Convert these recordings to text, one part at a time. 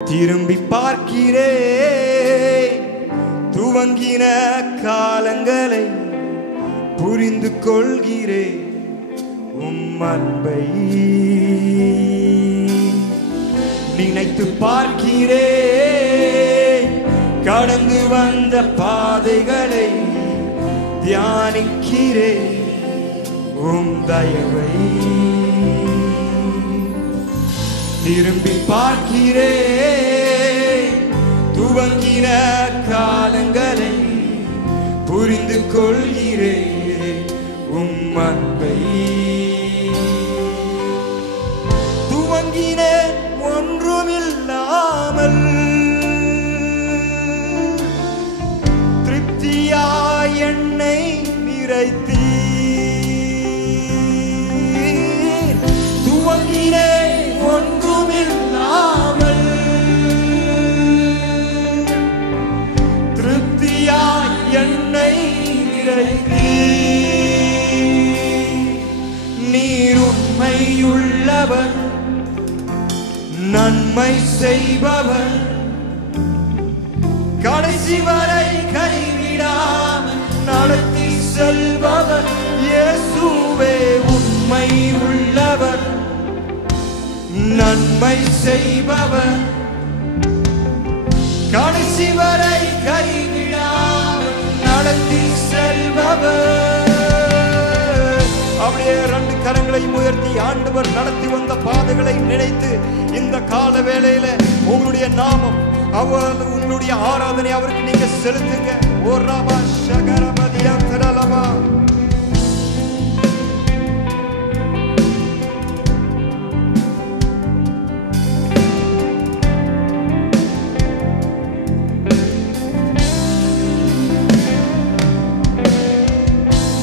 திரும்பி பார்க்கிறே துவங்கின காலங்களை புரிந்து கொள்கிறே உம் அன்பை நினைத்து பார்க்கிறே கடந்து வந்த பாதைகளை தியானிக்கிறே உம் தயவை திரும்பி பார்க்கிறே துவங்கின காலங்களை புரிந்து கொள்கிறே உம் அன்பை துவங்கின ஒன்றுமில்லாமல் திருப்தியாய் என்னை நிறைத்தீர் துவங்கின ஒன்றுமில்லாமல் திருப்தியாய் என்னை நிறைத்தீர் நீர் உண்மையுள்ளவர் நன்மை செய்பவர் கடைசி வரை கைவிடாமல் நடத்தி செல்பவர் இயேசுவே உண்மை உள்ளவர் நன்மை செய்பவர் கடைசி வரை கைவிடாமல் நடத்தி செல்பவர். அப்படியே ரெண்டு கரங்களை உயர்த்தி ஆண்டவர் நடத்தி வந்த பாதைகளை நினைத்து இந்த கால வேளையில உங்களுடைய நாமம் அவர் உங்களுடைய ஆராதனை அவருக்கு நீங்க செலுத்துங்க. ஓ ரபா ஷகரபதியா தரலபா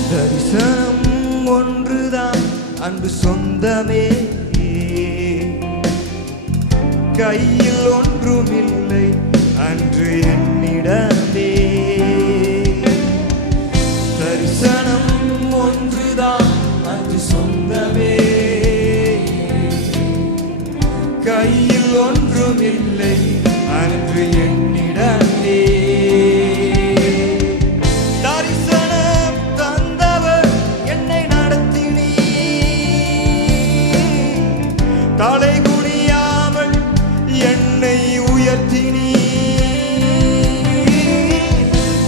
தரிசனம் ஒன்றுதான் அன்பு சொந்தமே கையில் ஒன்றுமில்லை அன்று என்னிடமே தரிசனம் ஒன்றுதான் அன்று சொந்தமே கையில் ஒன்றுமில்லை அன்று என்னிடமே தரிசனம் தந்தவர் என்னை நடத்தினீ தலை குனியாமல் என்னை உயர்த்தினீ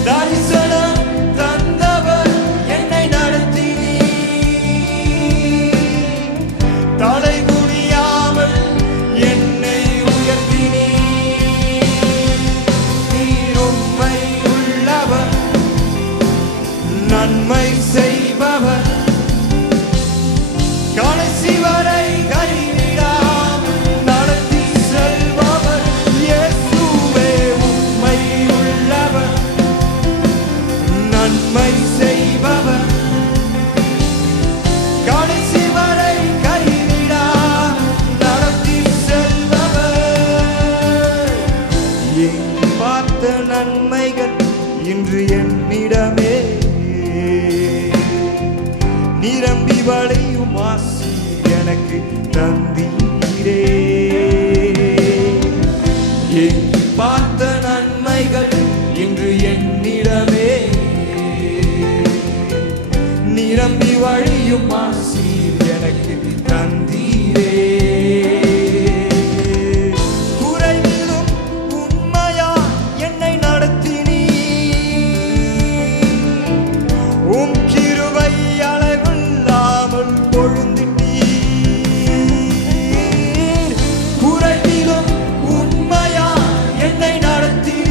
தரிசனம் தந்தவர் என்னை நடத்தினீ தலை குனியாமல் என்னை உயர்த்தினீ நீர் உண்மை உள்ளவர் நன்மை செய்பவர் கடைசி வரை கைவிடாமல் நடத்தி செல்பவர் இயேசுவே உண்மை உள்ளவர் நன்மை செய்பவர் கடைசி வரை கைவிடாமல் நடத்தி செல்பவர். எங்கு பார்த்த நன்மைகள் இன்று என்னிடமே நிரம்பி வழியும் ஆசி எனக்கு தந்தீரே எங்கு பார்த்த நன்மைகள் இன்று என்னிடமே நிரம்பி வழியும் ஆசி எனக்கு தந்தீரே குறைவிலும் உண்மையா என்னை நடத்தினீ உம் கிருபை அளவில்லாமல் பொழுந்திட்டீர் குறைவிலும் உண்மையா என்னை நடத்தினீர்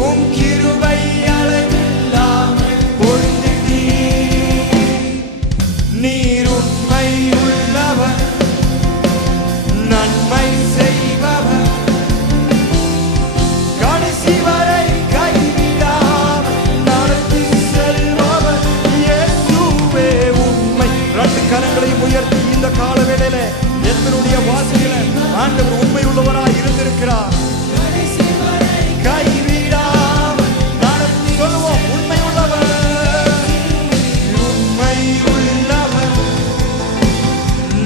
உம் கிருபை அளவில்லாமல் பொழுந்திட்டீர் நீர் உண்மை உள்ளவர் நன்மை செய்பவர் கடைசி வரை கைவிடாமல் நடத்தி செல்பவர் இயேசுவே உண்மை. ரெண்டு கரங்களையும் உயர்த்தி இந்த கால வேளையில எத்தனுடைய வாசியில ஆண்டவர் உண்மை உள்ளவராய் இருந்திருக்கிறார் கைவிடாமல் நடத்தி சொல்லுவோம் உண்மை உள்ளவர்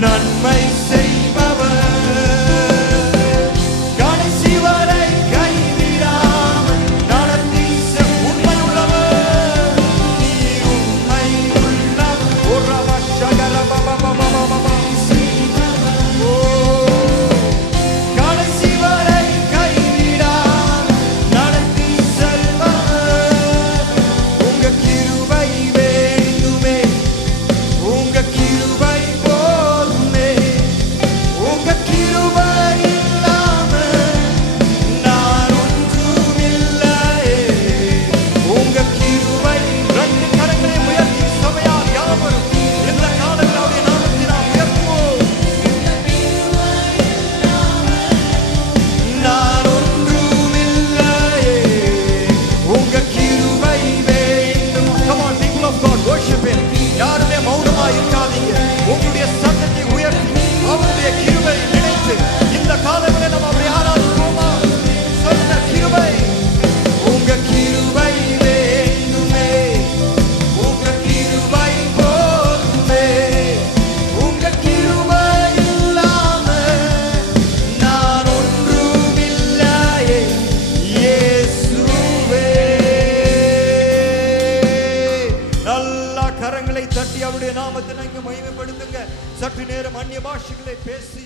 நன்மை செய்பவர் கரங்களை தட்டி அவருடைய நாமத்தை நீங்க மகிமைப்படுத்துங்க. சற்று நேரம் அந்நிய பாஷைகளை பேசி